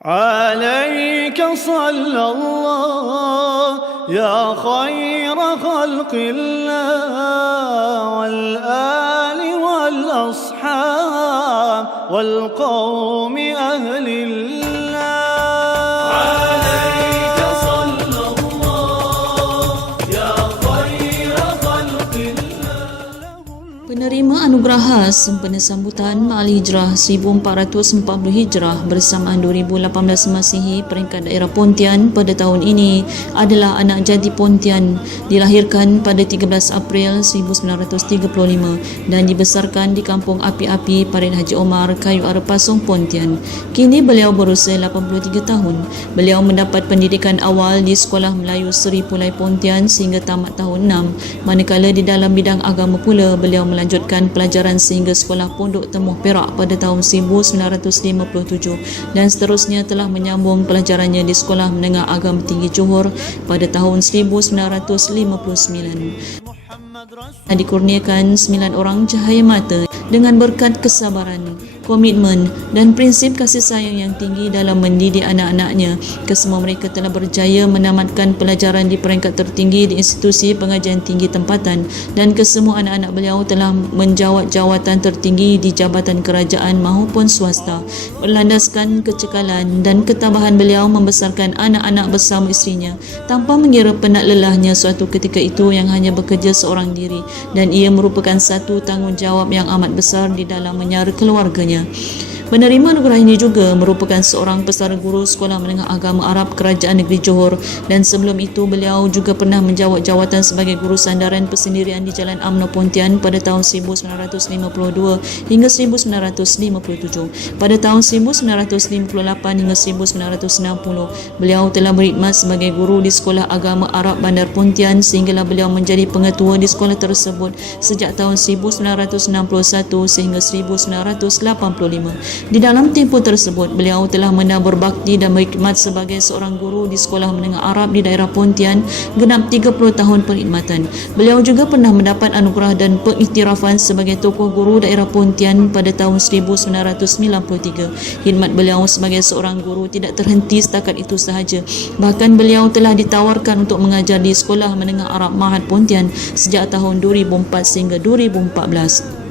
عليك صلى الله يا خير خلق الله والآل والأصحاب والقوم أهل الله. عليك صلى الله يا خير خلق الله. Penerima anugerah khas sempena sambutan Ma'al Hijrah 1440 Hijrah bersamaan 2018 Masihi peringkat daerah Pontian pada tahun ini adalah anak jadi Pontian, dilahirkan pada 13 April 1935 dan dibesarkan di Kampung Api-Api, Parit Haji Omar, Kayu Ara Pasong, Pontian. Kini beliau berusia 83 tahun. Beliau mendapat pendidikan awal di Sekolah Melayu Seri Pulai Pontian sehingga tamat tahun 6, manakala di dalam bidang agama pula beliau melanjutkan pelajaran sehingga Sekolah Pondok Temuh Perak pada tahun 1957 dan seterusnya telah menyambung pelajarannya di Sekolah Menengah Agama Tinggi Johor pada tahun 1959. Dikurniakan 9 orang cahaya mata dengan berkat kesabaran, komitmen dan prinsip kasih sayang yang tinggi dalam mendidik anak-anaknya. Kesemua mereka telah berjaya menamatkan pelajaran di peringkat tertinggi di institusi pengajian tinggi tempatan dan kesemua anak-anak beliau telah menjawat jawatan tertinggi di jabatan kerajaan maupun swasta. Berlandaskan kecekalan dan ketabahan beliau membesarkan anak-anak bersama isterinya tanpa mengira penat lelahnya suatu ketika itu yang hanya bekerja seorang diri, dan ia merupakan satu tanggungjawab yang amat besar di dalam menyara keluarganya. Penerima anugerah ini juga merupakan seorang pesara guru Sekolah Menengah Agama Arab Kerajaan Negeri Johor, dan sebelum itu beliau juga pernah menjawat jawatan sebagai guru sandaran persendirian di Jalan UMNO Pontian pada tahun 1952 hingga 1957. Pada tahun 1958 hingga 1960 beliau telah berkhidmat sebagai guru di Sekolah Agama Arab Bandar Pontian sehinggalah beliau menjadi pengetua di sekolah tersebut sejak tahun 1961 sehingga 1985. Di dalam tempoh tersebut, beliau telah menabur bakti dan berkhidmat sebagai seorang guru di Sekolah Menengah Arab di daerah Pontian genap 30 tahun perkhidmatan. Beliau juga pernah mendapat anugerah dan pengiktirafan sebagai tokoh guru daerah Pontian pada tahun 1993. Khidmat beliau sebagai seorang guru tidak terhenti setakat itu sahaja. Bahkan beliau telah ditawarkan untuk mengajar di Sekolah Menengah Arab Mahat Pontian sejak tahun 2004 sehingga 2014.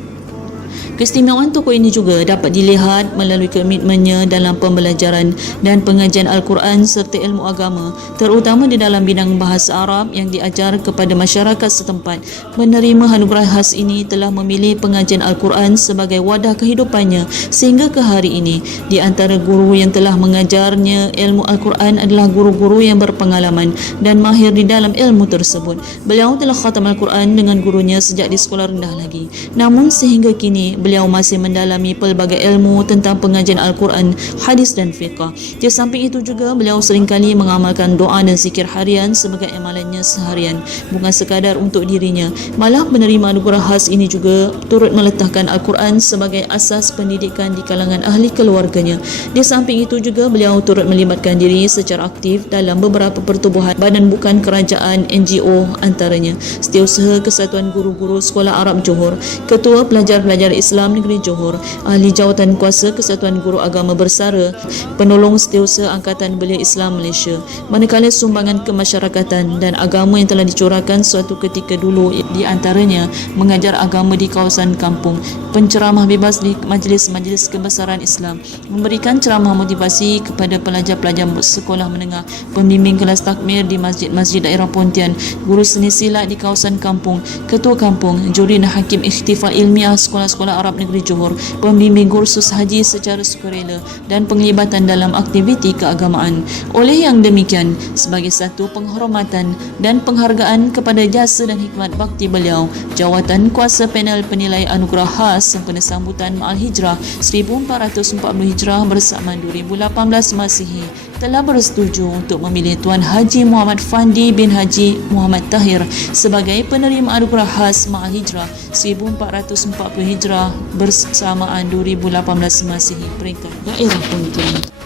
Keistimewaan tokoh ini juga dapat dilihat melalui komitmennya dalam pembelajaran dan pengajian Al-Quran serta ilmu agama, terutama di dalam bidang bahasa Arab yang diajar kepada masyarakat setempat. Penerima anugerah khas ini telah memilih pengajian Al-Quran sebagai wadah kehidupannya sehingga ke hari ini. Di antara guru yang telah mengajarnya ilmu Al-Quran adalah guru-guru yang berpengalaman dan mahir di dalam ilmu tersebut. Beliau telah khatam Al-Quran dengan gurunya sejak di sekolah rendah lagi. Namun sehingga kini beliau masih mendalami pelbagai ilmu tentang pengajian Al-Quran, hadis dan fiqah. Di samping itu juga beliau seringkali mengamalkan doa dan zikir harian sebagai amalannya seharian, bukan sekadar untuk dirinya. Malah penerima anugerah khas ini juga turut meletakkan Al-Quran sebagai asas pendidikan di kalangan ahli keluarganya. Di samping itu juga beliau turut melibatkan diri secara aktif dalam beberapa pertubuhan badan bukan kerajaan NGO, antaranya Setiausaha Kesatuan Guru-Guru Sekolah Arab Johor, Ketua Pelajar-Pelajar Islam Negeri Johor, Ahli Jawatan Kuasa Kesatuan Guru Agama Bersara, Penolong Setiausaha Angkatan Belia Islam Malaysia. Manakala sumbangan kemasyarakatan dan agama yang telah dicurahkan suatu ketika dulu, di antaranya mengajar agama di kawasan kampung, penceramah bebas di majlis-majlis kebesaran Islam, memberikan ceramah motivasi kepada pelajar-pelajar sekolah menengah, pembimbing kelas takmir di masjid-masjid daerah Pontian, guru seni silat di kawasan kampung, ketua kampung, juri dan hakim ikhtifal ilmiah sekolah-sekolah Arab Negeri Johor, pembimbing kursus haji secara sukarela dan penglibatan dalam aktiviti keagamaan. Oleh yang demikian, sebagai satu penghormatan dan penghargaan kepada jasa dan hikmat bakti beliau, jawatan kuasa panel penilai anugerah khas sempena sambutan Ma'al Hijrah 1440 Hijrah bersamaan 2018 Masihi telah bersetuju untuk memilih Tuan Haji Muhammad Fandi bin Haji Muhammad Tahir sebagai penerima anugerah khas Ma'al Hijrah 1440 Hijrah bersamaan 2018 Masihi peringkat daerah Pontian.